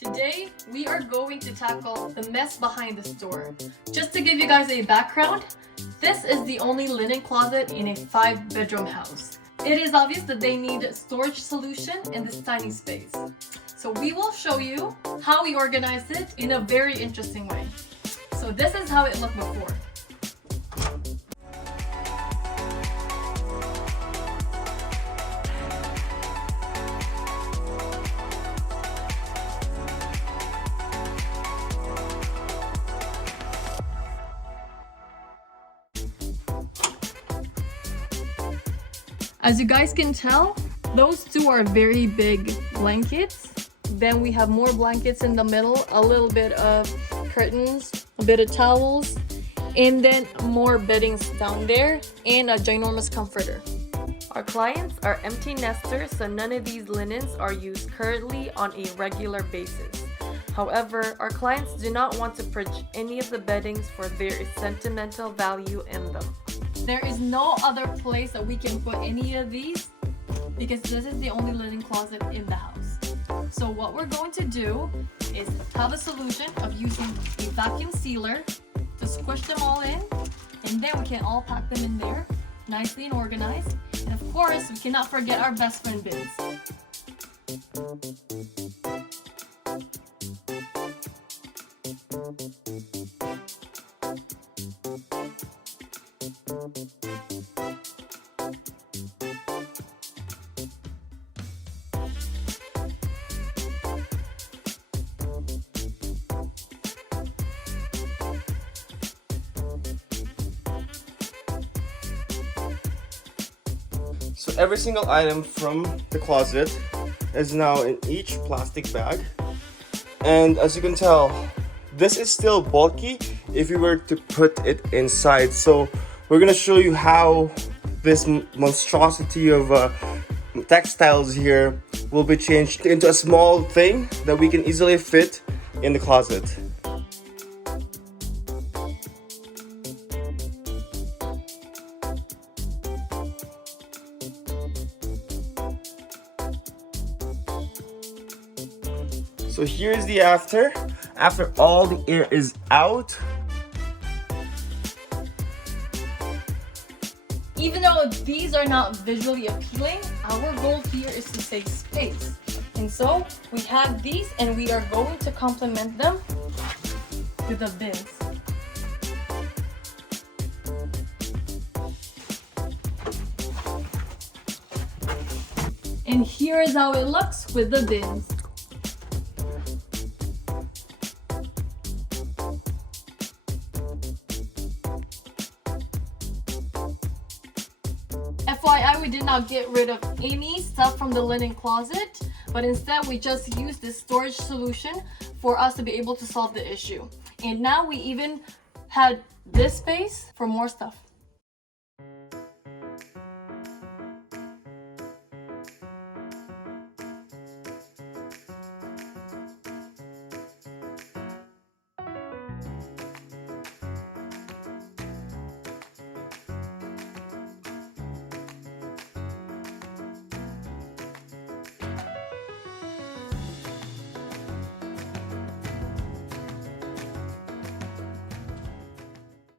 Today, we are going to tackle the mess behind the store. Just to give you guys a background, this is the only linen closet in a 5-bedroom house. It is obvious that they need a storage solution in this tiny space. So we will show you how we organized it in a very interesting way. So this is how it looked before. As you guys can tell, those two are very big blankets. Then we have more blankets in the middle, a little bit of curtains, a bit of towels, and then more beddings down there, and a ginormous comforter. Our clients are empty nesters, so none of these linens are used currently on a regular basis. However, our clients do not want to purge any of the beddings for there is sentimental value in them. There is no other place that we can put any of these because this is the only linen closet in the house. So what we're going to do is have a solution of using a vacuum sealer to squish them all in, and then we can all pack them in there nicely and organized. And of course, we cannot forget our best friend bins. So every single item from the closet is now in each plastic bag. And as you can tell, this is still bulky if you were to put it inside. So we're gonna show you how this monstrosity of textiles here will be changed into a small thing that we can easily fit in the closet. So here's the after all the air is out. Even though these are not visually appealing, our goal here is to save space. And so we have these and we are going to complement them with the bins. And here is how it looks with the bins. FYI, we did not get rid of any stuff from the linen closet, but instead we just used this storage solution for us to be able to solve the issue. And now we even had this space for more stuff.